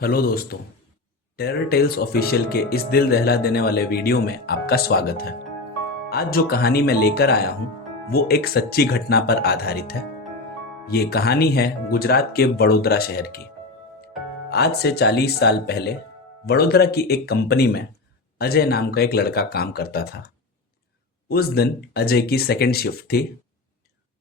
Hello दोस्तों। Terror tales official के इस दिल दहला देने वाले वीडियो में आपका स्वागत है। आज जो कहानी मैं लेकर आया हूँ वो एक सच्ची घटना पर आधारित है। ये कहानी है गुजरात के वडोदरा शहर की। आज से 40 साल पहले वडोदरा की एक कंपनी में अजय नाम का एक लड़का काम करता था। उस दिन अजय की सेकंड शिफ्ट थी।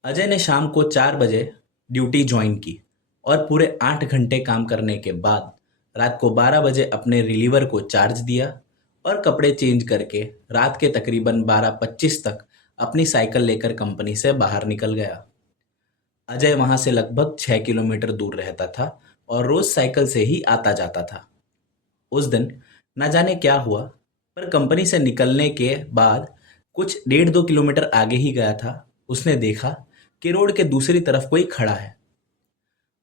अजय ने शाम को 4 बजे ड्यूटी ज्वाइन की और पूरे 8 घंटे काम करने के बाद रात को 12 बजे अपने रिलीवर को चार्ज दिया और कपड़े चेंज करके रात के तकरीबन 12:25 तक अपनी साइकिल लेकर कंपनी से बाहर निकल गया। अजय वहां से लगभग 6 किलोमीटर दूर रहता था और रोज साइकिल से ही आता जाता था। उस दिन न जाने क्या हुआ, पर कंपनी से निकलने के बाद कुछ 1.5-2 किलोमीटर आगे ही गया था, उसने देखा कि रोड के दूसरी तरफ कोई खड़ा है।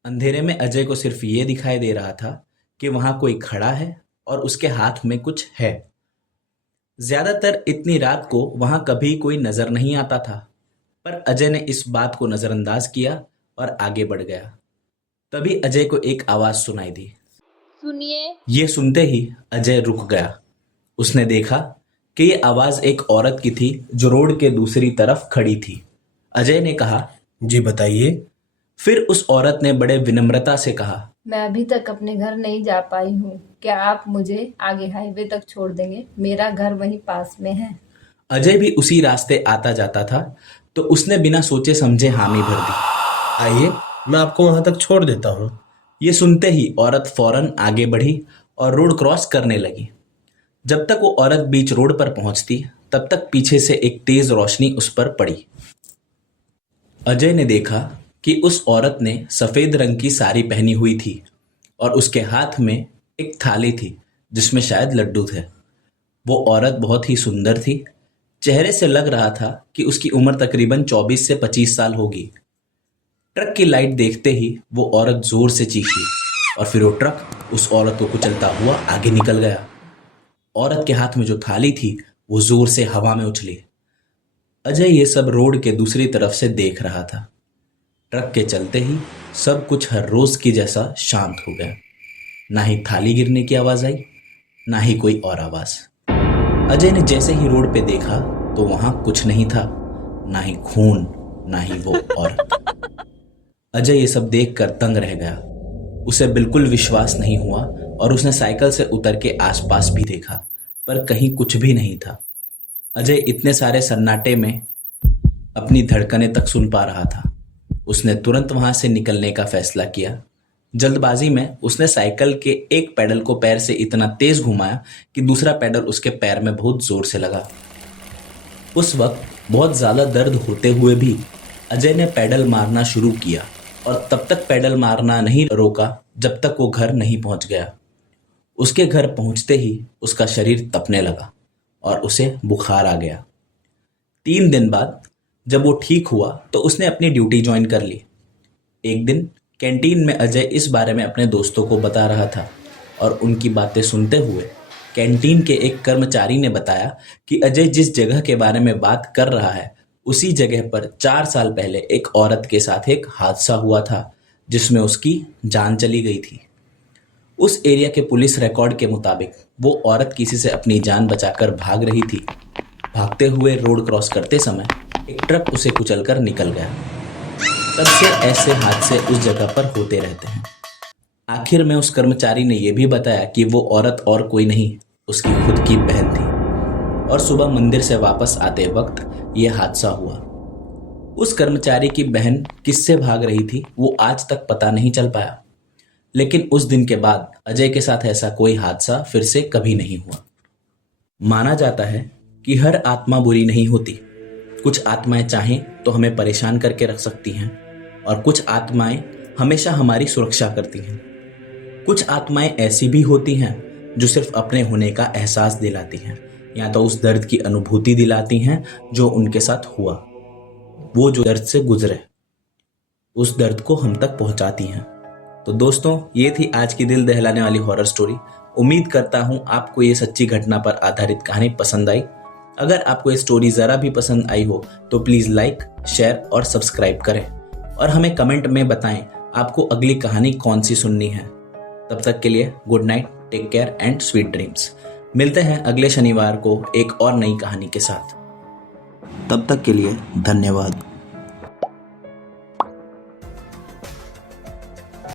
अंधेरे में अजय को सिर्फ ये दिखाई दे रहा था कि वहां कोई खड़ा है और उसके हाथ में कुछ है। ज्यादातर इतनी रात को वहां कभी कोई नजर नहीं आता था, पर अजय ने इस बात को नजरअंदाज किया और आगे बढ़ गया। तभी अजय को एक आवाज सुनाई दी। सुनिए। ये सुनते ही अजय रुक गया। उसने देखा कि ये आवाज एक औरत की थी जो रोड के दूसरी तरफ खड़ी थी। अजय ने कहा, जी बताइए। फिर उस औरत ने बड़े विनम्रता से कहा, मैं अभी तक अपने घर नहीं जा पाई हूँ, क्या आप मुझे आगे हाईवे तक छोड़ देंगे? मेरा घर वहीं पास में है। अजय भी उसी रास्ते आता जाता था, तो उसने बिना सोचे समझे हामी भर दी। आइए, मैं आपको वहां तक छोड़ देता हूँ। ये सुनते ही औरत फौरन आगे बढ़ी और रोड क्रॉस करने लगी। जब तक वो औरत बीच रोड पर पहुंचती, तब तक पीछे से एक तेज रोशनी उस पर पड़ी। अजय ने देखा कि उस औरत ने सफेद रंग की साड़ी पहनी हुई थी और उसके हाथ में एक थाली थी जिसमें शायद लड्डू थे। वो औरत बहुत ही सुंदर थी। चेहरे से लग रहा था कि उसकी उम्र तकरीबन 24 से 25 साल होगी। ट्रक की लाइट देखते ही वो औरत जोर से चीखी और फिर वो ट्रक उस औरत को कुचलता हुआ आगे निकल गया। औरत के हाथ में जो थाली थी वो जोर से हवा में उछली। अजय ये सब रोड के दूसरी तरफ से देख रहा था। ट्रक के चलते ही सब कुछ हर रोज की जैसा शांत हो गया। ना ही थाली गिरने की आवाज आई, ना ही कोई और आवाज। अजय ने जैसे ही रोड पे देखा तो वहां कुछ नहीं था, ना ही खून, ना ही वो औरत। अजय ये सब देखकर दंग रह गया। उसे बिल्कुल विश्वास नहीं हुआ और उसने साइकिल से उतर के आसपास भी देखा, पर कहीं कुछ भी नहीं था। अजय इतने सारे सन्नाटे में अपनी धड़कनें तक सुन पा रहा था। उसने तुरंत वहां से निकलने का फैसला किया। जल्दबाजी में उसने साइकिल के एक पैडल को पैर से इतना तेज घुमाया कि दूसरा पैडल उसके पैर में बहुत जोर से लगा। उस वक्त बहुत ज्यादा दर्द होते हुए भी अजय ने पैडल मारना शुरू किया और तब तक पैडल मारना नहीं रोका जब तक वो घर नहीं पहुंच गया। उसके घर पहुंचते ही उसका शरीर तपने लगा और उसे बुखार आ गया। 3 दिन बाद जब वो ठीक हुआ तो उसने अपनी ड्यूटी ज्वाइन कर ली। एक दिन कैंटीन में अजय इस बारे में अपने दोस्तों को बता रहा था और उनकी बातें सुनते हुए कैंटीन के एक कर्मचारी ने बताया कि अजय जिस जगह के बारे में बात कर रहा है उसी जगह पर 4 साल पहले एक औरत के साथ एक हादसा हुआ था जिसमें उसकी जान चली गई थी। उस एरिया के पुलिस रिकॉर्ड के मुताबिक वो औरत किसी से अपनी जान बचाकर भाग रही थी। भागते हुए रोड क्रॉस करते समय एक ट्रक उसे कुचलकर निकल गया। तब से ऐसे हादसे उस जगह पर होते रहते हैं। आखिर में उस कर्मचारी ने यह भी बताया कि वो औरत और कोई नहीं, उसकी खुद की बहन थी और सुबह मंदिर से वापस आते वक्त यह हादसा हुआ। उस कर्मचारी की बहन किससे भाग रही थी वो आज तक पता नहीं चल पाया, लेकिन उस दिन के बाद अजय के साथ ऐसा कोई हादसा फिर से कभी नहीं हुआ। माना जाता है कि हर आत्मा बुरी नहीं होती। कुछ आत्माएं चाहें तो हमें परेशान करके रख सकती हैं और कुछ आत्माएं हमेशा हमारी सुरक्षा करती हैं। कुछ आत्माएं ऐसी भी होती हैं जो सिर्फ अपने होने का एहसास दिलाती हैं या तो उस दर्द की अनुभूति दिलाती हैं जो उनके साथ हुआ। वो जो दर्द से गुजरे उस दर्द को हम तक पहुंचाती हैं। तो दोस्तों, ये थी आज की दिल दहलाने वाली हॉरर स्टोरी। उम्मीद करता हूं आपको ये सच्ची घटना पर आधारित कहानी पसंद आई। अगर आपको ये स्टोरी जरा भी पसंद आई हो तो प्लीज लाइक, शेयर और सब्सक्राइब करें और हमें कमेंट में बताएं आपको अगली कहानी कौन सी सुननी है। तब तक के लिए good night, take care and sweet dreams. मिलते हैं अगले शनिवार को एक और नई कहानी के साथ। तब तक के लिए धन्यवाद।